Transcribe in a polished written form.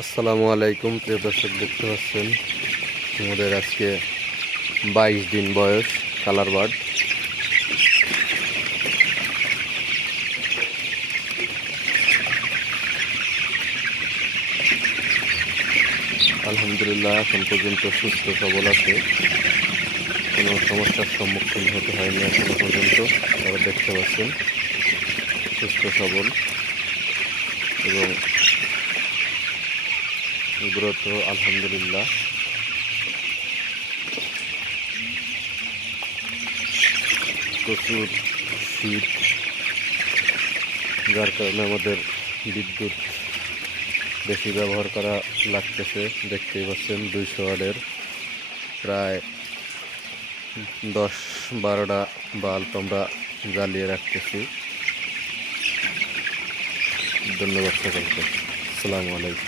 আসসালামু আলাইকুম প্রিয় দর্শক, দেখতে পাচ্ছেন আমাদের আজকে 22 দিন বয়স কালার বার্ড। আলহামদুলিল্লাহ এখন পর্যন্ত সুস্থ সবল আছে, কোনো সমস্যার সম্মুখীন হতে হয়নি এখনো পর্যন্ত। তারা দেখতে পাচ্ছেন সুস্থ সবল এবং গ্রোথ আলহামদুলিল্লাহ। প্রচুর শীত, যার কারণে আমাদের বিদ্যুৎ বেশি ব্যবহার করা লাগতেছে। দেখতেই পাচ্ছেন 200 ওয়াটের প্রায় 10-12টা বাল্ব আমরা জ্বালিয়ে রাখতেছি। ধন্যবাদ সকলকে। আসসালামু আলাইকুম।